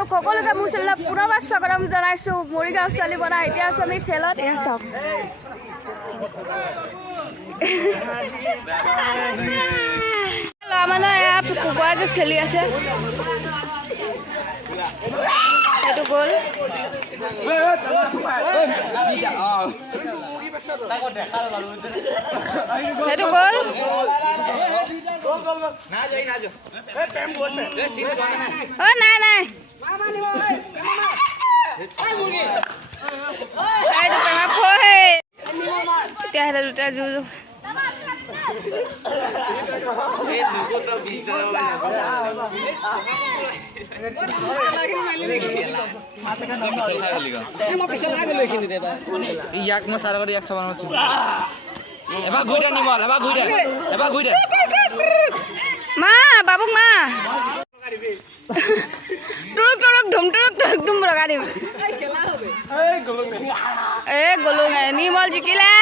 আপোনালোক সকলোকে মোৰ চেনেলত পুনৰবাৰ স্বাগতম জনাইছোঁ। মৰিগাঁও ছোৱালী বনা এতিয়া আছোঁ আমি খেলত। এয়া চাওক ল'ৰা মানুহ এয়া কুকুৰা যুঁজ খেলি আছে। সেইটো গ'ল সেইটো গ'ল নাই নাই এইটো টেঙা ফহে এতিয়া সিহঁতে দুটা যুঁজ ইয়াক মই চাৰ ইয়াক চাব এবাৰ ঘূৰি দে নিমল এবাৰ ঘূৰি দে মা বাবুক মা টুৰুক টুৰুক ধুম টুৰুক টুৰুক ধুম লগাই দিম। এই গ'লো নিমল জিকিলে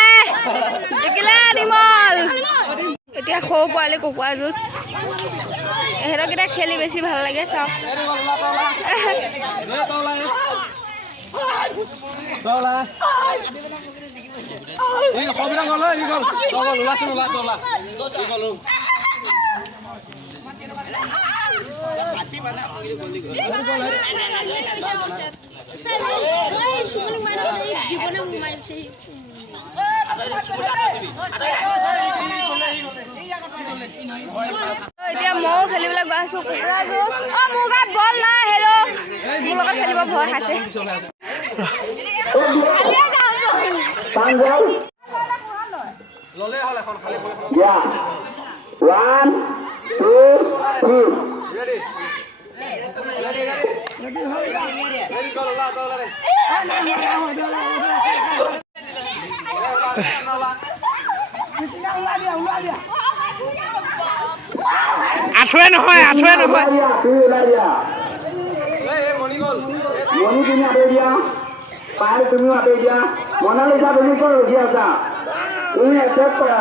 নিমল। এতিয়া সৰু পোৱালি কুকুৰা যুঁজ সিহঁতকেইটা খেলি বেছি ভাল লাগে চাওক। এতিয়া ময়ো খেলিবলৈ গৈ আছো কুকুৰা যুঁজ। মোৰ গাত বল নাই। হেল্ল' মোৰ লগত খেলিব ভয় খাইছে। আঠুৱে নহয় মনি তুমি আঁতৰি দিয়া পাই তুমিও আঁতৰি দিয়া মনালিছা তুমি ক'ত ৰখি আছা তুমি একচেপ্ট কৰা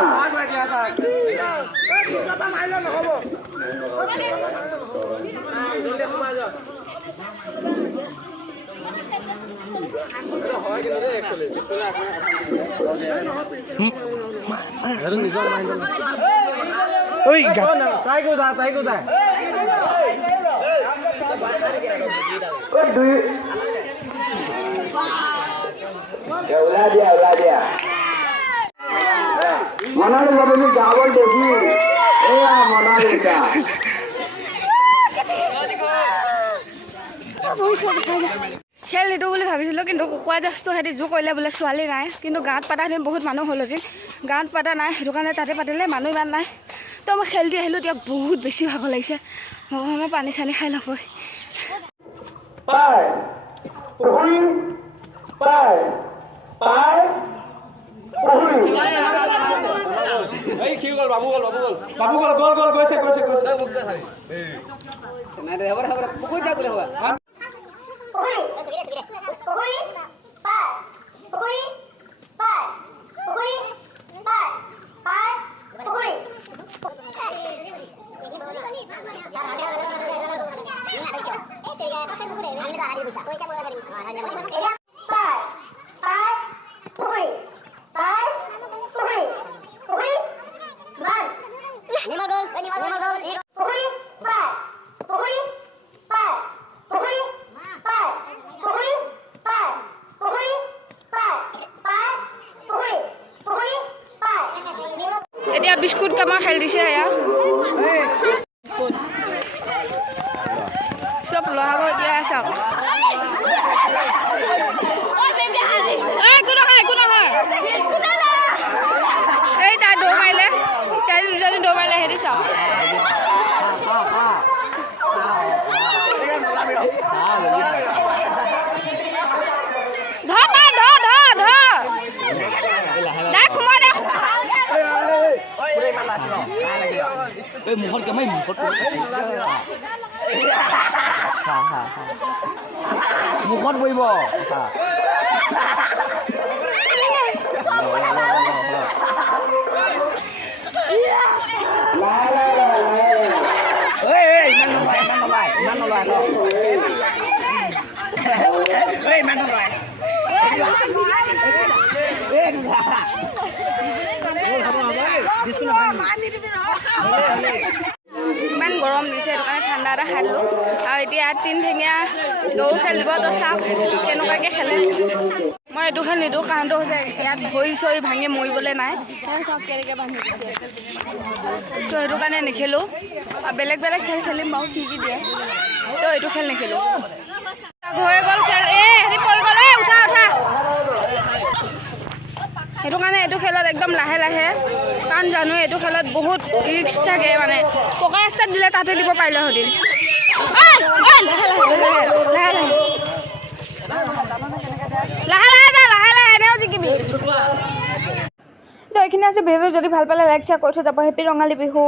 ওলাই দিয়া মনালিছা তুমি গাঁৱৰ দেখি এয়া মনালিছা খেল নিদিওঁ বুলি ভাবিছিলোঁ, কিন্তু কুকুৰা যুঁজটো সিহঁতি জোৰ কৰিলে বোলে ছোৱালী নাই। কিন্তু গাঁৱত পাতা হেঁতেন বহুত মানুহ হ'লহেঁতেন। গাঁৱত পাতা নাই, সেইটো কাৰণে তাতে পাতিলে মানুহ ইমান নাই। তো মই খেল দি আহিলোঁ। এতিয়া বহুত বেছি ভাগৰ লাগিছে। মই পানী চানী খাই ল'ব। এতিয়া বিস্কুট কামা খেল দিছে। এয়া চব লগাব এতিয়া চাওক। একো নহয় এই তাই দৌৰ মাৰিলে, তাই দুজনী দৌৰ মাৰিলে। হেৰি চাওক মুখত কেমাই মুখত বহিব ইমান নলয় ইমান গৰম দিছে সেইটো কাৰণে ঠাণ্ডা এটা খাই দিলোঁ আৰু এতিয়া 3 ঠেঙীয়া দৌৰ খেলিব তো চাওক কেনেকুৱাকৈ খেলে মই এইটো খেল নিদিওঁ কাৰণটো হৈছে ইয়াত ভৰি চৰি ভাঙি মৰিবলৈ নাই চাওক কেনেকৈ বান্ধি দিছে তো সেইটো কাৰণে নেখেলোঁ আৰু বেলেগ বেলেগ খেল খেলিম বাৰু কি কি দিয়ে তো এইটো খেল নেখেলোঁ হৈ গ'ল খেল হেৰি পৰি গ'ল উঠা উঠা সেইটো কাৰণে এইটো খেলত একদম লাহে লাহে কাৰণ জানো এইটো খেলত বহুত ৰিস্ক থাকে মানে পকা ৰাস্তাত দিলে তাতে দিব পাৰিলে হতি লাহে লাহে এনেও জিকিবি তো এইখিনি আছে ভিডিঅ'টো যদি ভাল পালে লাইক শ্বেয়াৰ কৰি থৈ যাব হেপী ৰঙালী বিহু